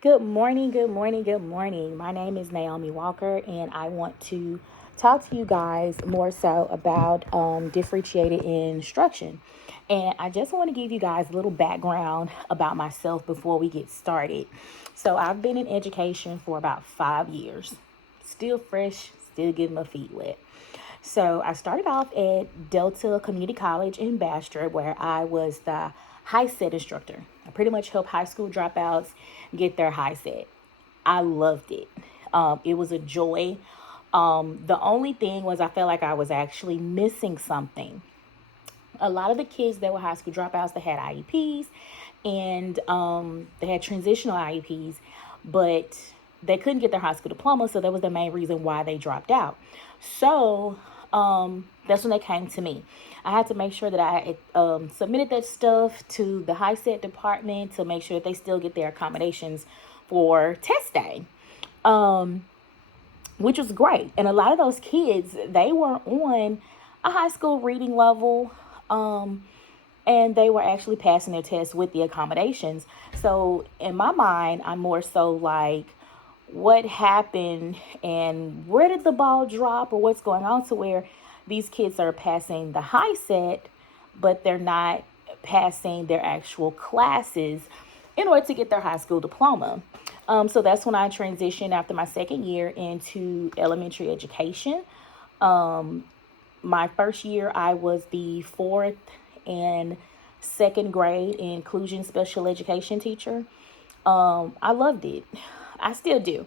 Good morning, good morning, good morning. My name is Naomi Walker, and I want to talk to you guys more so about differentiated instruction. And I just want to give you guys a little background about myself before we get started. So, I've been in education for about 5 years, still fresh, still getting my feet wet. So I started off at Delta Community College in Bastrop, where I was the high set instructor. I pretty much helped high school dropouts get their high set. I loved it. It was a joy. The only thing was I felt like I was actually missing something. A lot of the kids that were high school dropouts, they had IEPs and they had transitional IEPs, but they couldn't get their high school diploma, so that was the main reason why they dropped out. So that's when they came to me. I had to make sure that I submitted that stuff to the high set department to make sure that they still get their accommodations for test day, which was great. And a lot of those kids, they were on a high school reading level. And they were actually passing their tests with the accommodations. So in my mind, I'm more so like, what happened and where did the ball drop or what's going on to where these kids are passing the high set, but they're not passing their actual classes in order to get their high school diploma. So that's when I transitioned after my second year into elementary education. My first year, I was the fourth and second grade inclusion special education teacher. I loved it. I still do.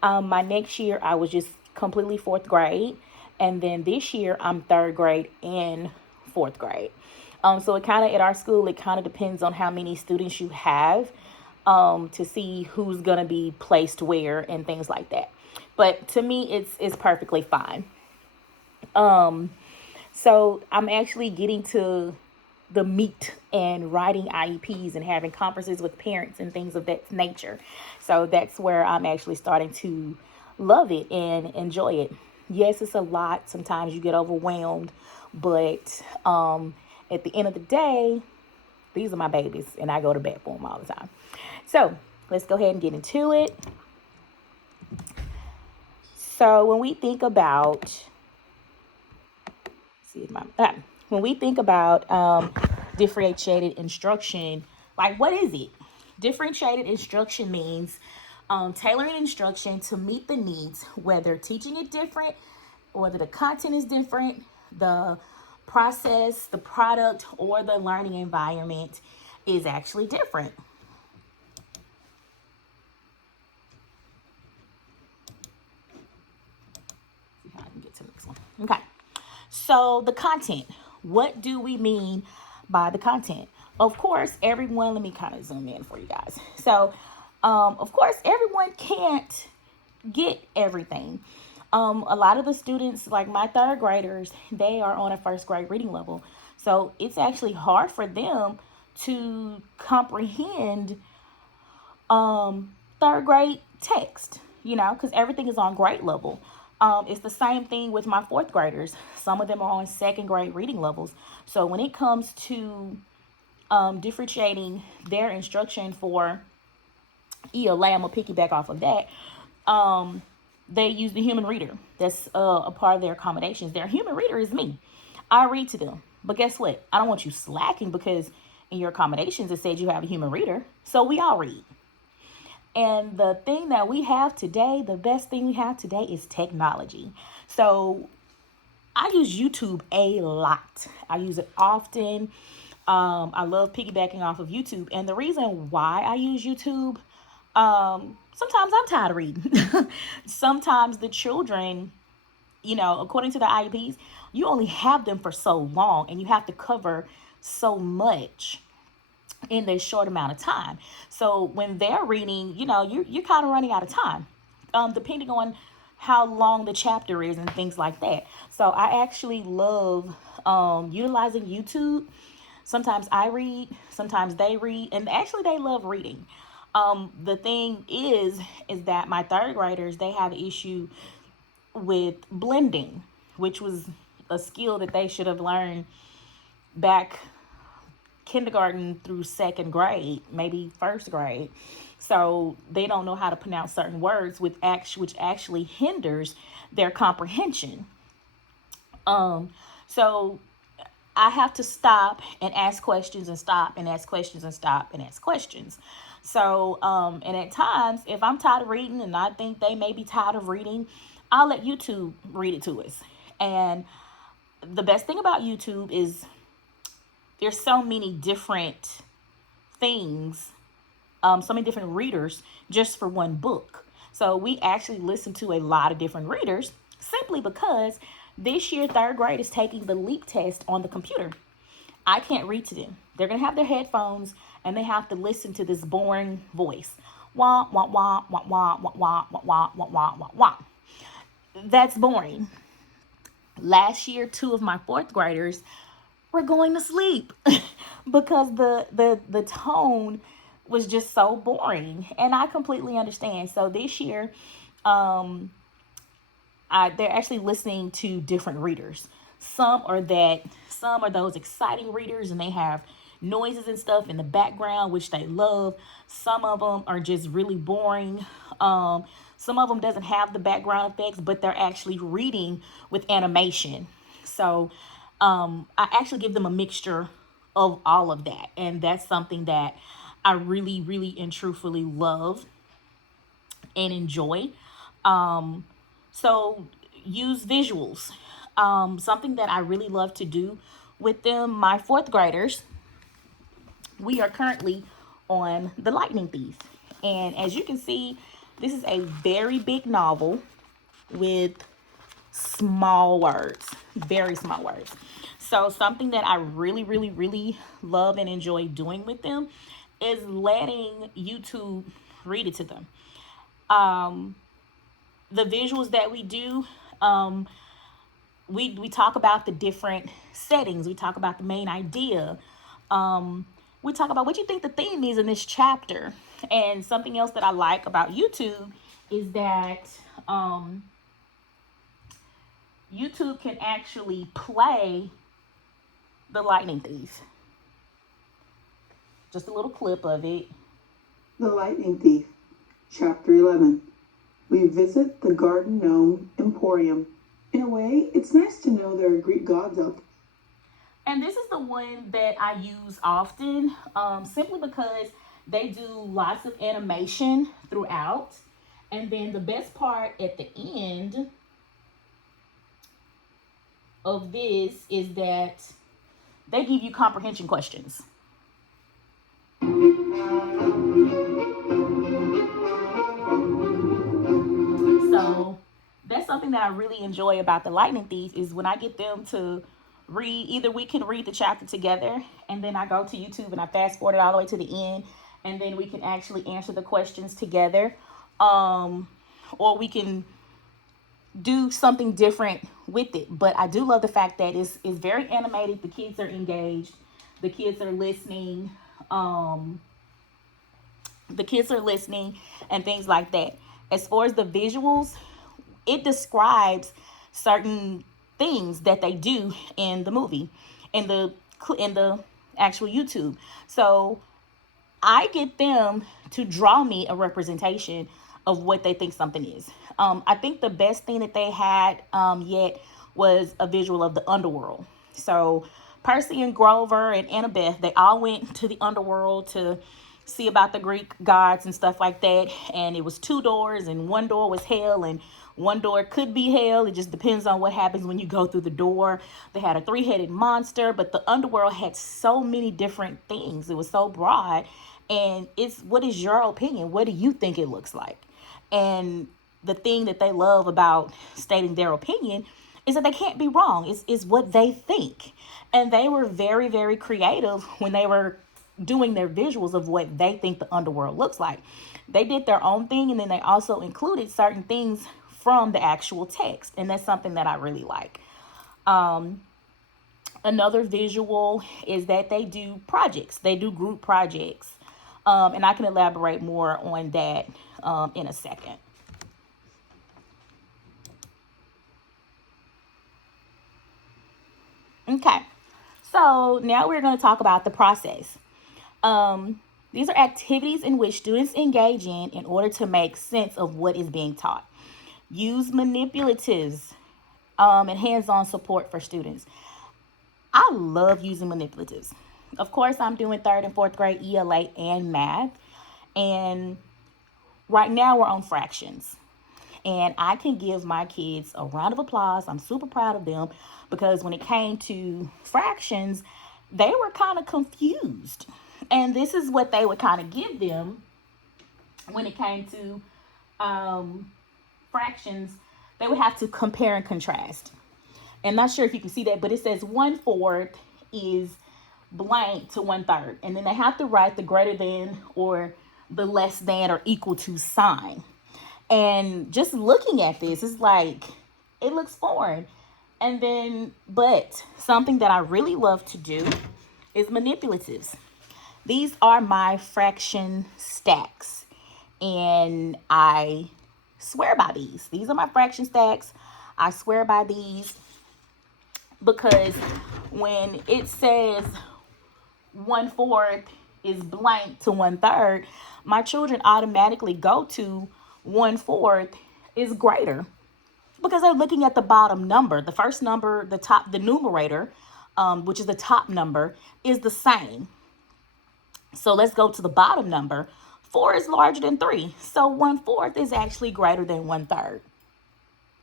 My next year, I was just completely fourth grade. And then this year, I'm third grade and fourth grade. So it kind of, at our school, it kind of depends on how many students you have to see who's going to be placed where and things like that. But to me, it's perfectly fine. So I'm actually getting to the meat and writing IEPs and having conferences with parents and things of that nature. So that's where I'm actually starting to love it and enjoy it. Yes, it's a lot. Sometimes you get overwhelmed, but at the end of the day, these are my babies, and I go to bat for them all the time. So let's go ahead and get into it. So when we think about see my when we think about differentiated instruction, like what is it? Differentiated instruction means tailoring instruction to meet the needs, whether teaching it different, whether the content is different, the process, the product, or the learning environment is actually different. I can get to the next one. Okay. So the content. What do we mean by the content? Of course, everyone, let me kind of zoom in for you guys. So, of course, everyone can't get everything. A lot of the students, like my third graders, they are on a first grade reading level. So it's actually hard for them to comprehend third grade text, because everything is on grade level. It's the same thing with my fourth graders. Some of them are on second grade reading levels. So when it comes to differentiating their instruction for ELA, I'm gonna piggyback off of that. They use the human reader. That's a part of their accommodations. Their human reader is me. I read to them. But guess what? I don't want you slacking because in your accommodations it said you have a human reader. So we all read. And the thing that we have today, the best thing we have today is technology. So I use YouTube a lot. I use it often. I love piggybacking off of YouTube. And the reason why I use YouTube, sometimes I'm tired of reading. Sometimes the children, according to the IEPs, you only have them for so long and you have to cover so much in this short amount of time. So when they're reading, you're kind of running out of time, depending on how long the chapter is and things like that. So I actually love utilizing YouTube. Sometimes I read, sometimes they read, and actually they love reading. The thing is that my third graders, they have an issue with blending, which was a skill that they should have learned back kindergarten through second grade, maybe first grade. So they don't know how to pronounce certain words, which actually hinders their comprehension. Um, so I have to stop and ask questions and stop and ask questions and stop and ask questions. So, and at times, if I'm tired of reading and I think they may be tired of reading, I'll let YouTube read it to us. And the best thing about YouTube is there's so many different things, so many different readers just for one book. So we actually listen to a lot of different readers simply because this year third grade is taking the LEAP test on the computer. I can't read to them. They're gonna have their headphones and they have to listen to this boring voice. Wah wah wah wah wah wah wah wah wah wah wah wah wah. That's boring. Last year, two of my fourth graders were going to sleep because the tone was just so boring, and I completely understand. So this year, um, they're actually listening to different readers. Some are those exciting readers, and they have noises and stuff in the background, which they love. Some of them are just really boring. Some of them doesn't have the background effects, but they're actually reading with animation. So I actually give them a mixture of all of that, and that's something that I really, really, and truthfully love and enjoy. Um, so use visuals. Something that I really love to do with them, my fourth graders, we are currently on The Lightning Thief. And as you can see, this is a very big novel with small words, very small words. So something that I really, really, really love and enjoy doing with them is letting YouTube read it to them. Um, the visuals that we do, um, we talk about the different settings. We talk about the main idea. Um, we talk about what you think the theme is in this chapter. And something else that I like about YouTube is that YouTube can actually play The Lightning Thief. Just a little clip of it. The Lightning Thief, Chapter 11. We visit the Garden Gnome Emporium. In a way, it's nice to know there are Greek gods out there. And this is the one that I use often, simply because they do lots of animation throughout. And then the best part at the end of this is that they give you comprehension questions. So that's something that I really enjoy about The Lightning Thief is when I get them to read, either we can read the chapter together and then I go to YouTube and I fast forward it all the way to the end and then we can actually answer the questions together. Or we can do something different with it. But I do love the fact that it's very animated. The kids are engaged. The kids are listening. Um, the kids are listening and things like that. As far as the visuals, it describes certain things that they do in the movie, in the actual YouTube. So I get them to draw me a representation of what they think something is. I think the best thing that they had yet was a visual of the underworld. So Percy and Grover and Annabeth, they all went to the underworld to see about the Greek gods and stuff like that. And it was two doors, and one door was hell, and one door could be hell. It just depends on what happens when you go through the door. They had a three-headed monster, but the underworld had so many different things. It was so broad. And it's, what is your opinion? What do you think it looks like? And the thing that they love about stating their opinion is that they can't be wrong. It's what they think. And they were very, very creative when they were doing their visuals of what they think the underworld looks like. They did their own thing, and then they also included certain things from the actual text. And that's something that I really like. Another visual is that they do projects. They do group projects. And I can elaborate more on that in a second. Okay, So now we're going to talk about the process. These are activities in which students engage in order to make sense of what is being taught. Use manipulatives and hands-on support for students. I love using manipulatives. Of course, I'm doing third and fourth grade ELA and math. And right now we're on fractions. And I can give my kids a round of applause. I'm super proud of them because when it came to fractions, they were kind of confused. And this is what they would kind of give them when it came to fractions. They would have to compare and contrast. And not sure if you can see that, but it says 1/4 is blank to 1/3. And then they have to write the greater than or the less than or equal to sign. And just looking at this, it's like, it looks foreign. And then, but something that I really love to do is manipulatives. These are my fraction stacks. And I swear by these. These are my fraction stacks. I swear by these because when it says 1/4 is blank to 1/3, my children automatically go to 1/4 is greater because they're looking at the bottom number. The first number, the numerator, which is the top number, is the same. So let's go to the bottom number. 4 is larger than 3. So 1/4 is actually greater than 1/3.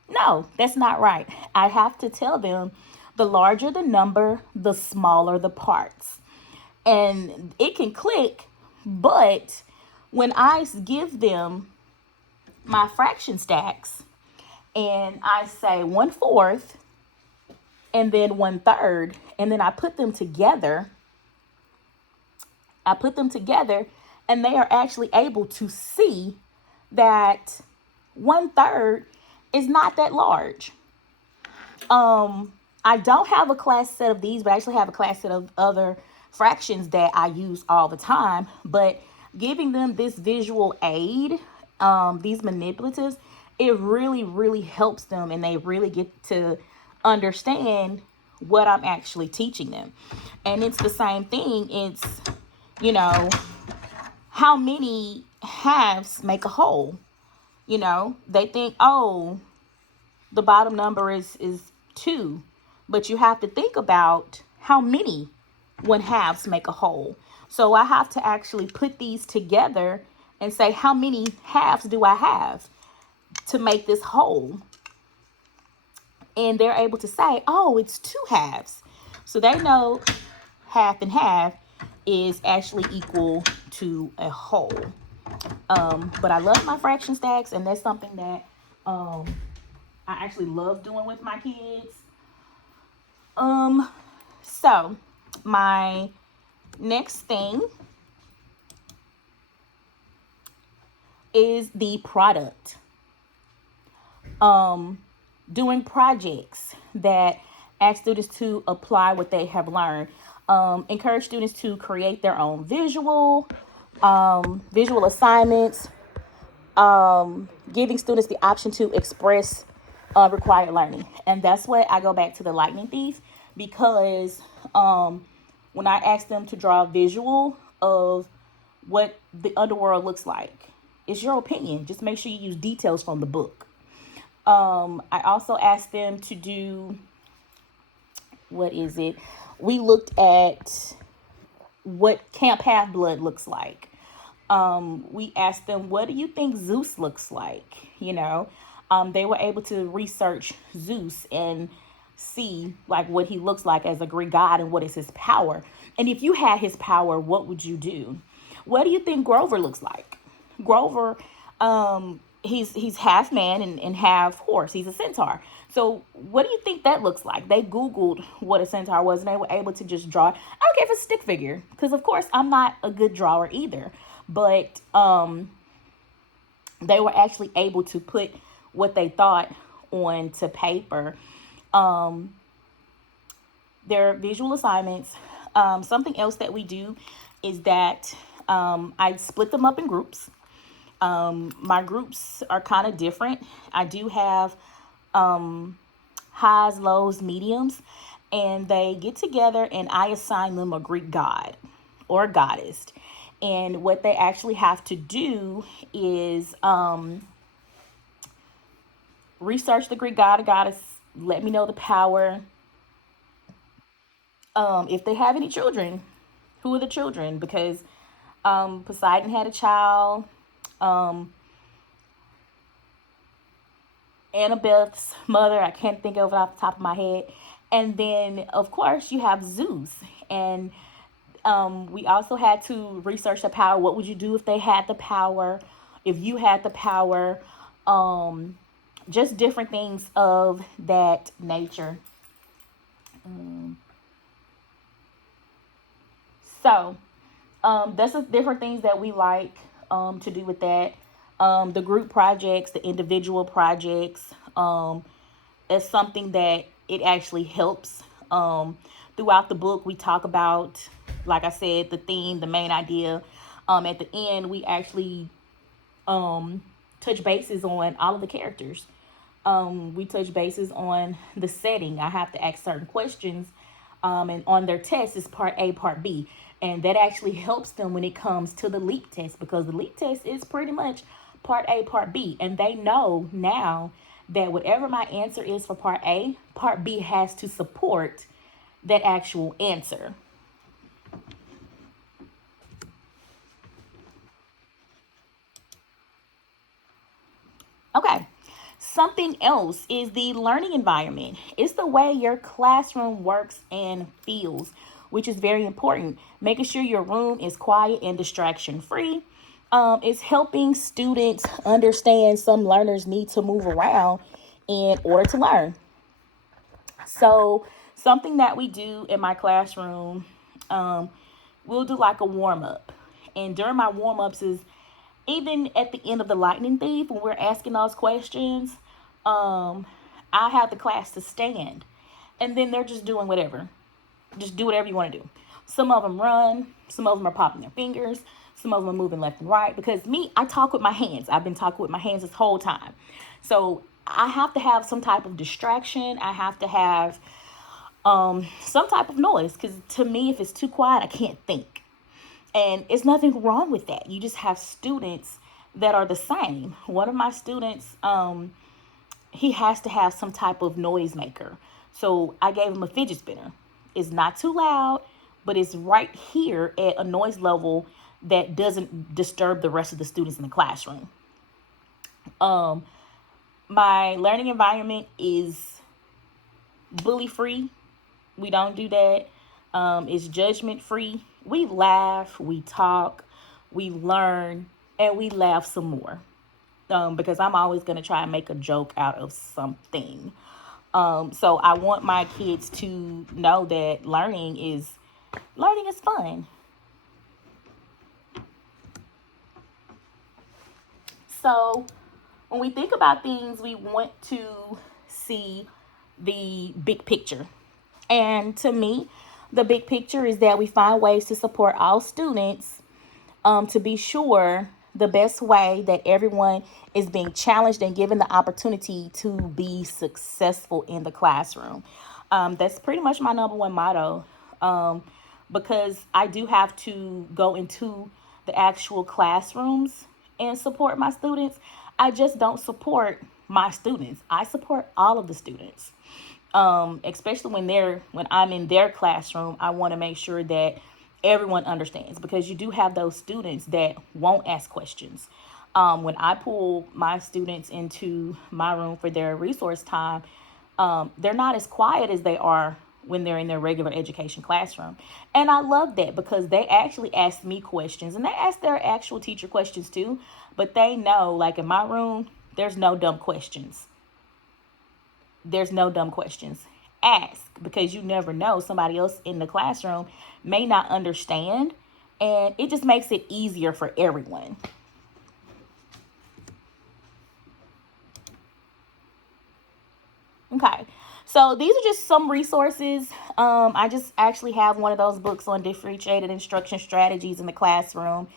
No, that's not right. I have to tell them the larger the number, the smaller the parts. And it can click, but when I give them my fraction stacks and I say 1/4 and then 1/3, and then I put them together, and they are actually able to see that 1/3 is not that large. I don't have a class set of these, but I actually have a class set of other fractions that I use all the time. But giving them this visual aid, these manipulatives, it really, really helps them, and they really get to understand what I'm actually teaching them. And it's the same thing. It's, how many halves make a whole? They think, oh, the bottom number is 2. But you have to think about how many 1/2s make a whole. So I have to actually put these together and say, how many halves do I have to make this whole? And they're able to say, oh, it's 2 halves. So they know half and half is actually equal to a whole. But I love my fraction stacks, and that's something that I actually love doing with my kids. So my next thing is the product. Doing projects that ask students to apply what they have learned. Encourage students to create their own visual assignments. Giving students the option to express required learning. And that's what I go back to the lightning thief, because when I ask them to draw a visual of what the underworld looks like, it's your opinion. Just make sure you use details from the book. I also asked them to do, we looked at what Camp Half-Blood looks like. We asked them, what do you think Zeus looks like? They were able to research Zeus and see like what he looks like as a Greek god and what is his power. And if you had his power, what would you do? What do you think Grover looks like? Grover, he's half man and half horse. He's a centaur. So what do you think that looks like? They Googled what a centaur was, and they were able to just draw it. I don't care if it's a stick figure, because of course I'm not a good drawer either. But they were actually able to put what they thought onto paper. Their visual assignments. Something else that we do is that I split them up in groups. My groups are kind of different. I do have highs, lows, mediums, and they get together and I assign them a Greek god or goddess. And what they actually have to do is research the Greek god or goddess, let me know the power. If they have any children, who are the children? Because Poseidon had a child. Um, Annabeth's mother, I can't think of it off the top of my head. And then, of course, you have Zeus. And we also had to research the power. What would you do if they had the power? If you had the power? Just different things of that nature. So, that's the different things that we like to do with that. The group projects, the individual projects, is something that it actually helps. Throughout the book, we talk about, like I said, the theme, the main idea. At the end, we actually touch bases on all of the characters. We touch bases on the setting. I have to ask certain questions, and on their test is part A, part B. And that actually helps them when it comes to the LEAP test, because the LEAP test is pretty much part A, part B. And they know now that whatever my answer is for part A, part B has to support that actual answer. Okay. Something else is the learning environment. It's the way your classroom works and feels, which is very important. Making sure your room is quiet and distraction free. It's helping students understand some learners need to move around in order to learn. So, something that we do in my classroom, um, we'll do like a warm up. And during my warm ups is even at the end of the lightning thief when we're asking those questions, I have the class to stand, and then they're just doing whatever. Just do whatever you want to do. Some of them run, some of them are popping their fingers, some of them are moving left and right. Because me, I talk with my hands. I've been talking with my hands this whole time. So I have to have some type of distraction. I have to have some type of noise. Because to me, if it's too quiet, I can't think. And it's nothing wrong with that. You just have students that are the same. One of my students, he has to have some type of noisemaker. So I gave him a fidget spinner. It's not too loud, but it's right here at a noise level that doesn't disturb the rest of the students in the classroom. Um, my learning environment is bully free. We don't do that. It's judgment free. We laugh, we talk, we learn, and we laugh some more. Because I'm always going to try and make a joke out of something. So I want my kids to know that learning is fun. So when we think about things, we want to see the big picture. And to me, the big picture is that we find ways to support all students, to be sure the best way that everyone is being challenged and given the opportunity to be successful in the classroom. That's pretty much my number one motto, because I do have to go into the actual classrooms and support my students. I just don't support my students. I support all of the students. Especially when I'm in their classroom, I want to make sure that everyone understands, because you do have those students that won't ask questions. When I pull my students into my room for their resource time, they're not as quiet as they are when they're in their regular education classroom. And I love that, because they actually ask me questions and they ask their actual teacher questions too. But they know, like in my room, there's no dumb questions. There's no dumb questions. Ask, because you never know. Somebody else in the classroom may not understand, and it just makes it easier for everyone. Okay, so these are just some resources. I just actually have one of those books on differentiated instruction strategies in the classroom.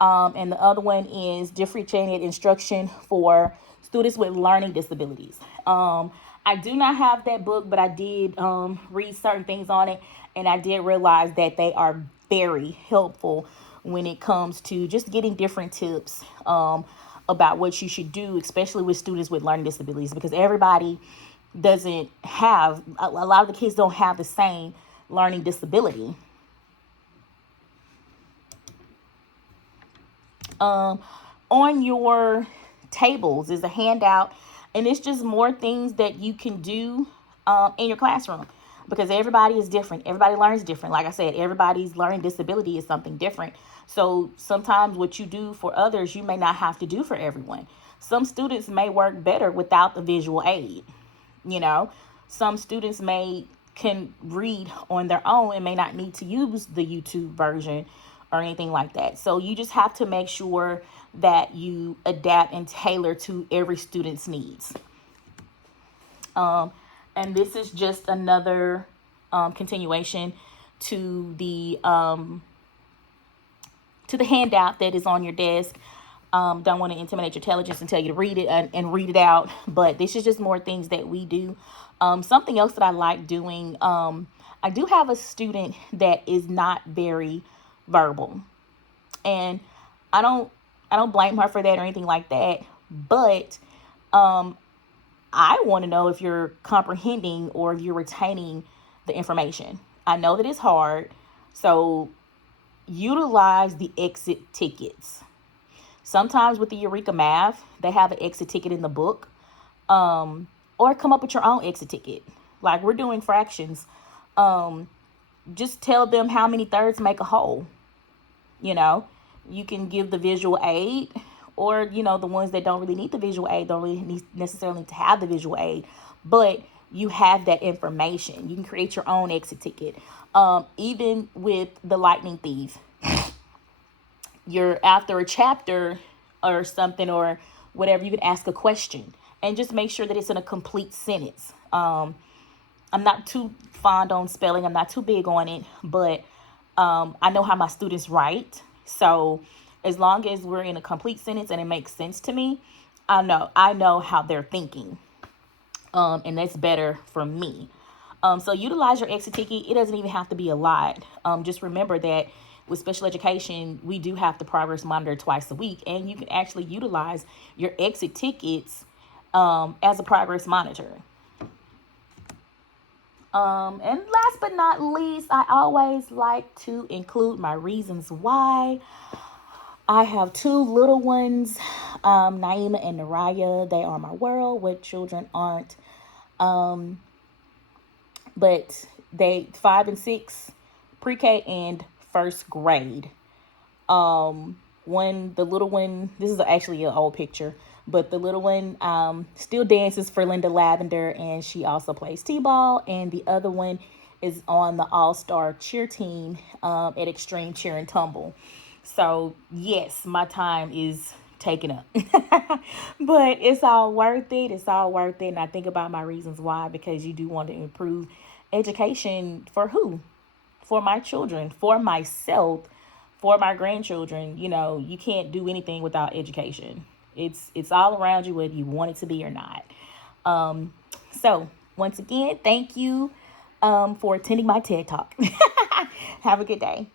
And the other one is differentiated instruction for students with learning disabilities. I do not have that book, but I did read certain things on it, and I did realize that they are very helpful when it comes to just getting different tips about what you should do, especially with students with learning disabilities, because everybody doesn't have, a lot of the kids don't have the same learning disability. On your tables is a handout, and it's just more things that you can do in your classroom, because everybody is different. Everybody learns different. Like I said, everybody's learning disability is something different. So sometimes what you do for others, you may not have to do for everyone. Some students may work better without the visual aid. You know, some students can read on their own and may not need to use the YouTube version or anything like that. So you just have to make sure that you adapt and tailor to every student's needs. And this is just another continuation to the handout that is on your desk. Don't want to intimidate your intelligence and tell you to read it and read it out, but this is just more things that we do. Something else that I like doing, I do have a student that is not very verbal, and I don't blame her for that or anything like that, but I want to know if you're comprehending or if you're retaining the information. I know that it's hard, so utilize the exit tickets. Sometimes with the Eureka Math, they have an exit ticket in the book, or come up with your own exit ticket. Like we're doing fractions. Just tell them how many thirds make a whole. You know, you can give the visual aid, or, the ones that don't really need the visual aid don't really necessarily need to have the visual aid, but you have that information. You can create your own exit ticket. Even with the lightning thief, you're after a chapter or something or whatever, you can ask a question and just make sure that it's in a complete sentence. I'm not too fond on spelling. I'm not too big on it, but I know how my students write. So as long as we're in a complete sentence and it makes sense to me, I know how they're thinking. And that's better for me. So utilize your exit ticket. It doesn't even have to be a lot. Just remember that with special education, we do have to progress monitor twice a week, and you can actually utilize your exit tickets as a progress monitor. And last but not least, I always like to include my reasons why. I have two little ones, Naima and Naraya. They are my world. What children aren't. But they 5 and 6, pre-K and first grade. The little one, this is actually an old picture, but the little one still dances for Linda Lavender, and she also plays t-ball. And the other one is on the all-star cheer team at Extreme Cheer and Tumble. So yes, my time is taken up, but it's all worth it. It's all worth it. And I think about my reasons why, because you do want to improve education for who? For my children, for myself, for my grandchildren. You can't do anything without education. It's all around you, whether you want it to be or not. So once again, thank you for attending my TED Talk. Have a good day.